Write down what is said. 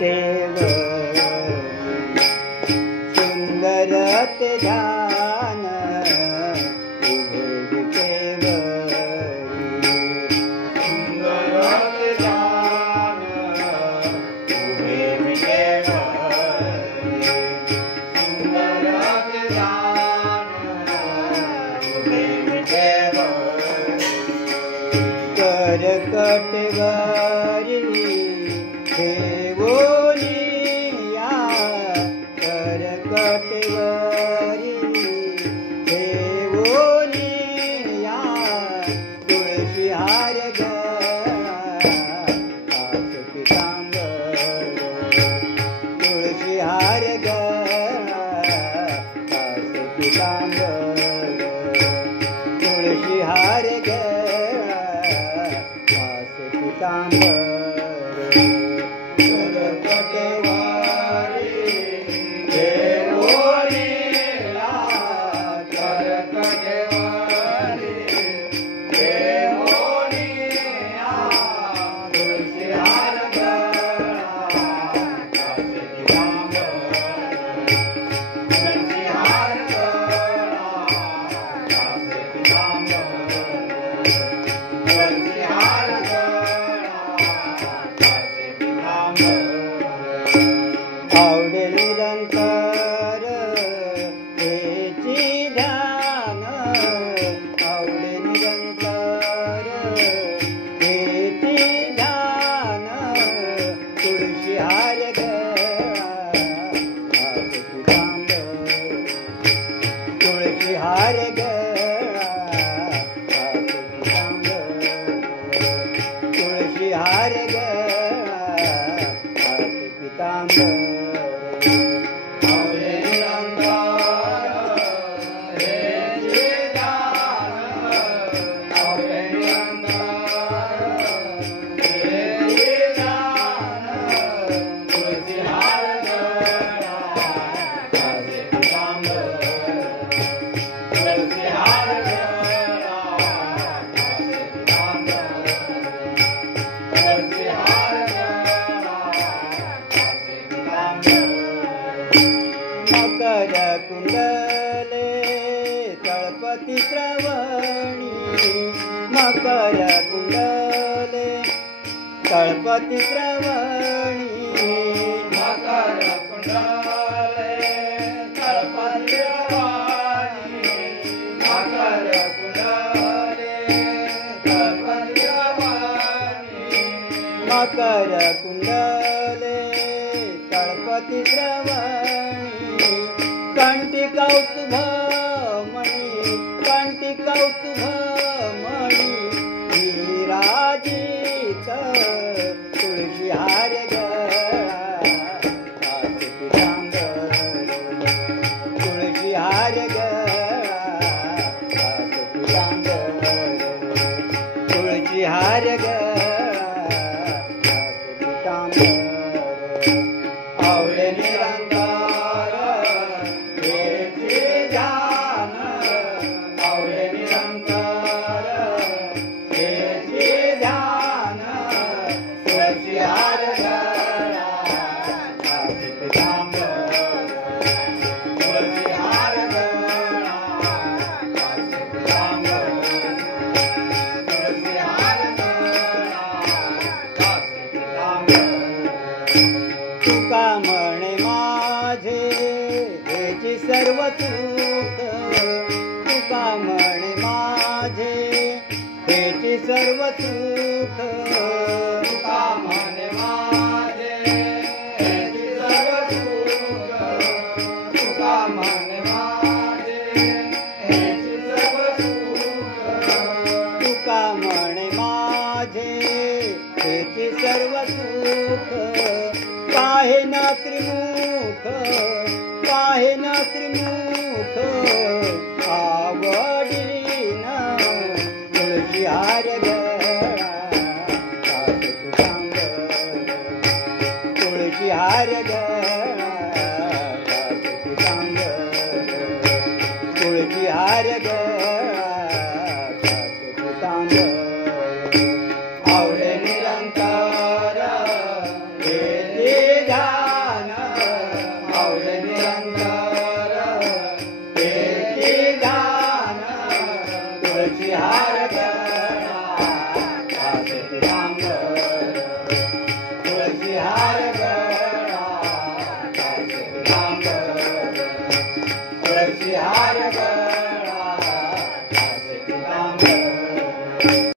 विटेवरी सुंदर ते ध्यान उभे विटेवरी सुंदर ते ध्यान उभे विटेवरी सुंदर ते ध्यान उभे विटेवरी करकटवरी ठेवोनिया करकटवरी ठेवोनिया तुळशी हार कास पितांबर तुळशी हार कास पितांबर तुळशी हार कास पितांबर मकर कुंडले तळपती श्रवणी मकर कुंडले तळपती श्रवणी मकर कुंडले तळपती श्रवणी मकर कुंडले तळपती श्रवणी कंठी कौस्तुभमणी कंठी कौस्तुभमणी विराजित तुळशी हार कास पितांबर तुळशी हार कास पितांबर तुळशी हार कास पितांबर आवळे निरंतर हेचे ध्यान आवळे निरंतर हेचे ध्यान तुळशी हार कास पितांबर तुळशी हार कास पितांबर तुळशी हार कास पितांबर तुका म्हणे माझे हेची सर्व सुख तुका म्हणे माझे हेची सर्व सुख तुका म्हणे माझे हेची सर्व सुख तुका म्हणे माझे हेची सर्व सुख तुका म्हणे माझे हेची सर्व सुख पाहे न त्रिमुख पाहे न त्रिमुख आवडीन तुळशी हार कास पितांबर तुळशी हार कास पितांबर तुळशी हार कास पितांबर आवडे निरंतर हे आवडे निरंग